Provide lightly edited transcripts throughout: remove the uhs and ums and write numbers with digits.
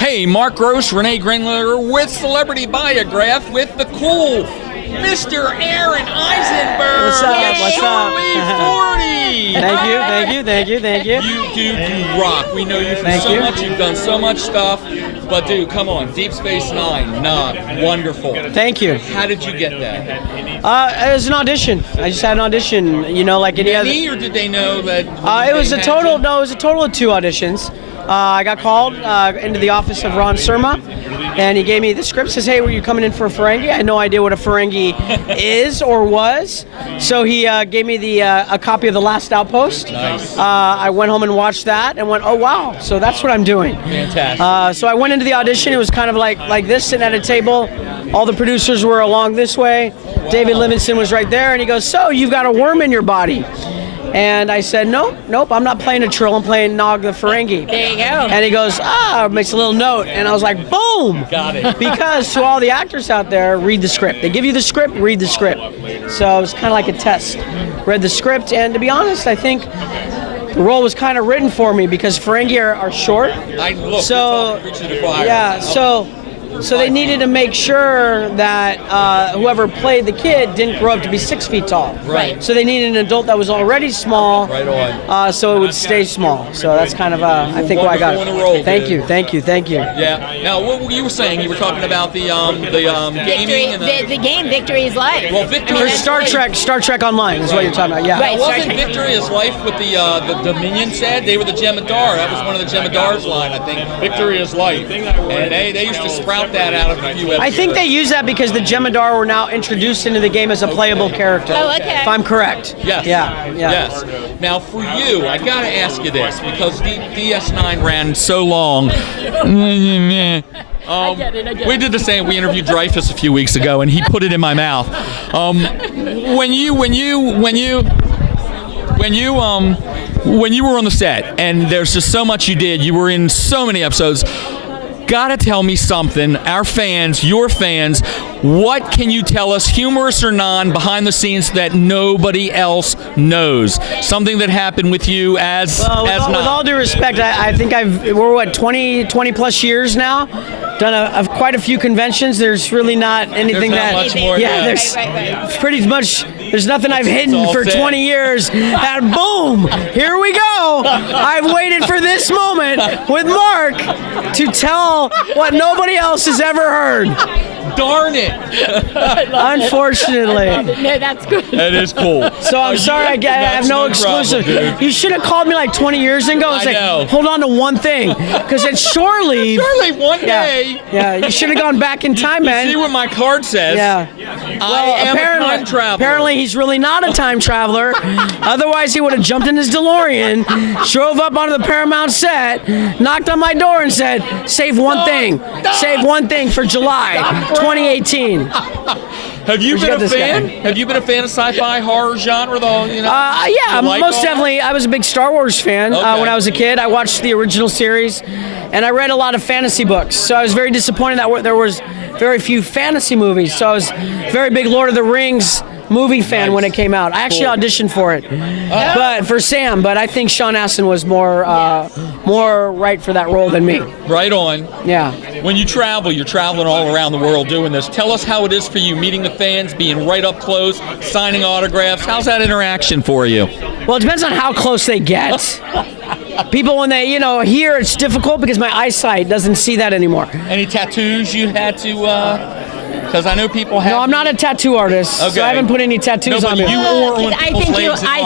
Hey, Mark Gross, Renee Grindlinger with Celebrity Biograph with the cool Mr. Aron Eisenberg. What's up? What's up? 40. Thank you. You rock. We know you from so much. You've done so much stuff. But dude, come on, Deep Space Nine, Nog, wonderful. Thank you. How did you get that? It was an audition. I just had an audition, like any other. Or did they know that? It was a total of 2 auditions. I got called into the office of Ron Surma, and he gave me the script. Says, "Hey, were you coming in for a Ferengi?" I had no idea what a Ferengi is or was, so he gave me a copy of The Last Outpost. Nice. I went home and watched that, and went, "Oh wow!" So that's what I'm doing. Fantastic. So I went into the audition. It was kind of like this, sitting at a table. All the producers were along this way. Wow. David Livingston was right there, and he goes, "So you've got a worm in your body?" And I said, nope, I'm not playing a Trill, I'm playing Nog the Ferengi. There you go. And he goes, makes a little note. And I was like, boom! Got it. Because to all the actors out there, read the script. They give you the script, read the script. So it was kind of like a test. Read the script, and to be honest, I think the role was kind of written for me because Ferengi are short. So they needed to make sure that whoever played the kid didn't grow up to be 6 feet tall. Right. So they needed an adult that was already small. Right on. So it would stay small. So that's kind of I think why I got it. Thank you. Yeah. Now, what you were saying, you were talking about the gaming and the game Victory is Life. Well, Victory For Star Trek Online is what you're talking about. Yeah. Right. Wasn't Victory is Life what the Dominion said? They were the Jem'Hadar. That was one of the Jem'Hadar's line, I think. Victory is Life. And they used to sprout that out of a few episodes. I think they use that because the Jem'Hadar were now introduced into the game as a playable character. Oh, okay. If I'm correct. Yes. Yeah. Yes. Now, for you, I got to ask you this because DS9 ran so long. I get it. We did the same. We interviewed Dreyfus a few weeks ago, and he put it in my mouth. When you were on the set, and there's just so much you did. You were in so many episodes. Gotta tell me something, our fans, your fans, what can you tell us, humorous or non, behind the scenes that nobody else knows? Something that happened with you as with all due respect, I think we're 20 plus years now, done quite a few conventions. There's really not anything much more. There's right. pretty much, there's nothing I've hidden for 20 years, and boom, here we go. I've waited for this moment with Mark to tell what nobody else has ever heard. Darn it! Unfortunately. No, that's good. That is cool. So I'm sorry I have no exclusive. Problem, you should have called me like 20 years ago and said, hold on to one thing. Because at shore leave. One day. Yeah, you should have gone back in time, man. See what my card says. Yeah. I am a time traveler. Apparently he's really not a time traveler. Otherwise he would have jumped in his DeLorean, drove up onto the Paramount set, knocked on my door and said, save one thing. Save one thing for July 2018. Have you been a fan? Have you been a fan of sci-fi horror genre, though? Yeah, most definitely. I was a big Star Wars fan when I was a kid. I watched the original series, and I read a lot of fantasy books. So I was very disappointed that there was very few fantasy movies. So I was very big Lord of the Rings movie fan when it came out. I actually auditioned for it, but for Sam. But I think Sean Astin was more right for that role than me. Right on. Yeah. When you travel, you're traveling all around the world doing this. Tell us how it is for you, meeting the fans, being right up close, signing autographs. How's that interaction for you? Well, it depends on how close they get. People, when they, hear, it's difficult because my eyesight doesn't see that anymore. Any tattoos you had to? Because I know people have. No, I'm not a tattoo artist, so I haven't put any tattoos on me. I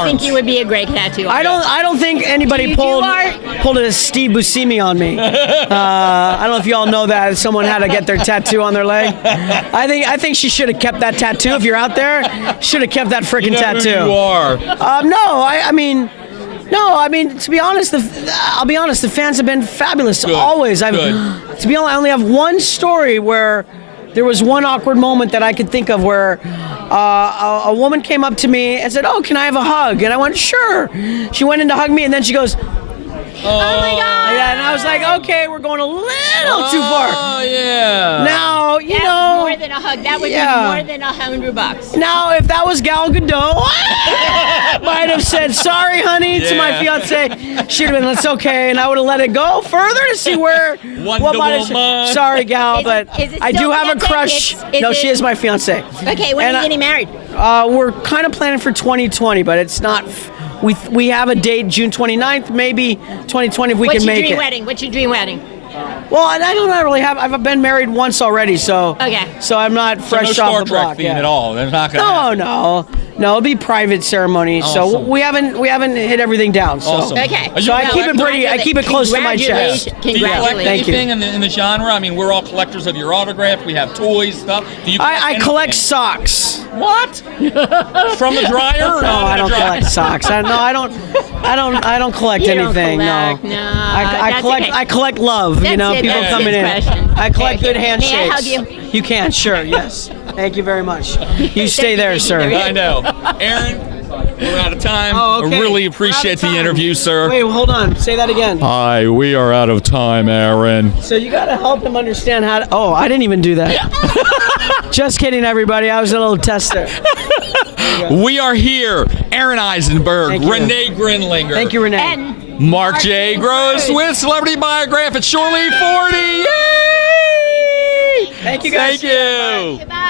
think you would be a great tattoo artist. I don't think anybody pulled a Steve Buscemi on me. I don't know if you all know that someone had to get their tattoo on their leg. I think she should have kept that tattoo. If you're out there, should have kept that freaking tattoo. Who you are. No, I mean, to be honest, I'll be honest, the fans have been fabulous. Good. Always. Good. To be honest, I only have one story where there was one awkward moment that I could think of where a woman came up to me and said, "Oh, can I have a hug?" And I went, "Sure." She went in to hug me, and then she goes, "Oh my God!" Yeah, and I was like, "Okay, we're going a little too far." Oh yeah. Now That's more than a hug. That would be more than $100. Now, if that was Gal Gadot, might have said, sorry, honey, to my fiance. She'd have been, that's okay. And I would have let it go further to see where. Sorry, Gal, but I do have a crush. She is my fiance. Okay, when are you getting married? We're kind of planning for 2020, but it's not. We have a date, June 29th, maybe 2020 if we can make it. What's your dream wedding? Well, I don't really have. I've been married once already, so So I'm not fresh no off Star the Trek block. theme at all. They're not gonna. No. It'll be private ceremony. Awesome. So we haven't hit everything down. So Awesome. Okay. So I keep it pretty. I keep it close to my chest. Do you collect Congratulations. anything in the genre? I mean, we're all collectors of your autograph. We have toys, stuff. Do you collect I collect socks. What? From the dryer? Or No, I don't collect socks. I don't collect You don't anything. collect, no. I That's collect. okay. I collect love. That's People that's coming his in. question. I collect good May I handshakes. hug you? You can, sure, yes. Thank you very much. You stay there, sir. I know. Aaron, we're out of time. Oh, okay. I really appreciate the interview, sir. Wait, hold on. Say that again. Hi, we are out of time, Aaron. So you got to help him understand how to. Oh, I didn't even do that. Just kidding, everybody. I was a little tester. We are here. Aaron Eisenberg, Thank you. Renee Grindlinger. Thank you, Renee. And Mark J. Gross with Celebrity Biograph at Shorely 40. Yay! Thank you, guys. Thank you. goodbye.